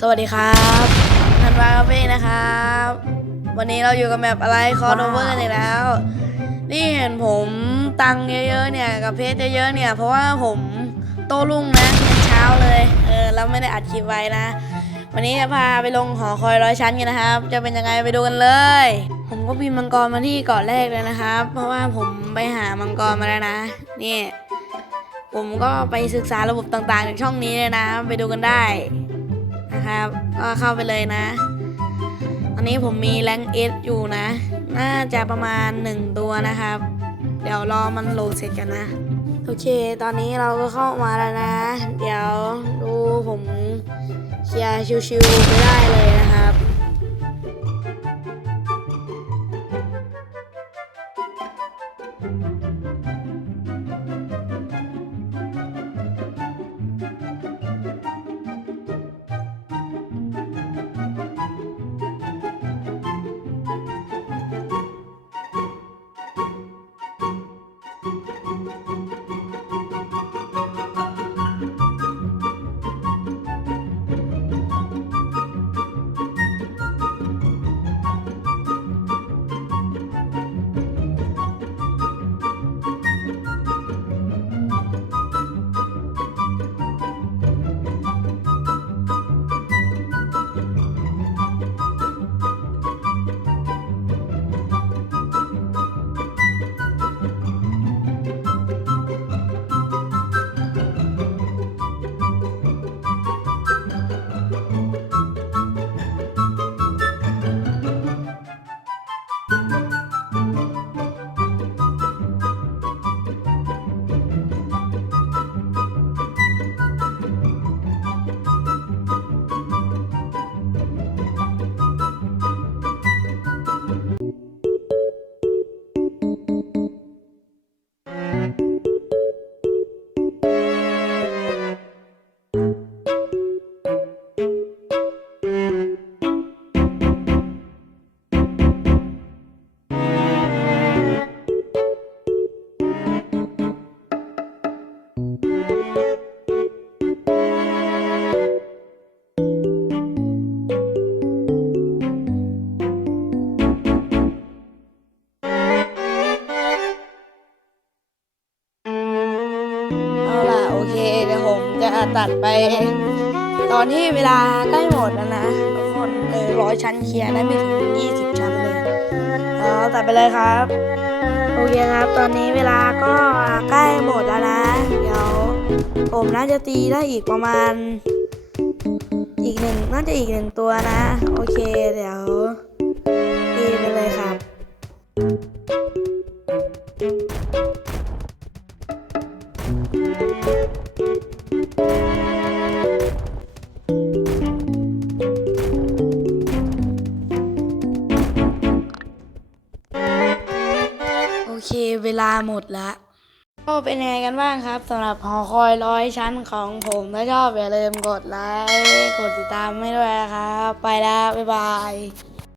สวัสดีครับธันวาคาเฟ่นะครับ วันนี้เราอยู่กับแมปอะไรคอร์โนเวอร์กันอีกแล้ว นี่เห็นผมตังเยอะๆเนี่ยกับเพจเยอะๆเนี่ย เพราะว่าผมโตรุ่งนะเช้าเลยเออแล้วไม่ได้อัดคลิปไว้นะ วันนี้จะพาไปลงหอคอยร้อยชั้นกันนะครับ จะเป็นยังไงไปดูกันเลย ผมก็บินมังกรมาที่เกาะแรกเลยนะครับ เพราะว่าผมไปหามังกรมาแล้วนะนี่ผมก็ไปศึกษาระบบต่างๆจากช่องนี้เลยนะ ไปดูกันได้ นะครับ ก็เข้าไปเลยนะ ตอนนี้ผมมีแรงเอสอยู่นะ น่าจะประมาณ 1 ตัวนะครับ เดี๋ยวรอมันโหลดเสร็จกันนะ โอเค ตอนนี้เราก็เข้ามาแล้วนะ เดี๋ยวดูผมเคลียร์ชิวๆไปได้เลยนะครับ เอาล่ะโอเคเดี๋ยวผมจะตัดไป ตอนที่เวลาใกล้หมดแล้วนะทุกคนเออร้อยชั้นเคลียร์ได้ไม่ถึงยี่สิบชั้นเลยเอาตัดไปเลยครับ โอเคครับตอนนี้เวลาก็ใกล้หมดแล้วนะ เดี๋ยวผมน่าจะตีได้อีกประมาณ อีกหนึ่งน่าจะอีกหนึ่งตัวนะ โอเคเดี๋ยว เคเวลาหมดละก็เป็นยังไงกันบ้างครับสำหรับหอคอยร้อยชั้นของผมถ้าชอบอย่าลืมกดไลค์กดติดตามให้ด้วยนะครับ ไปแล้ว บ๊ายบาย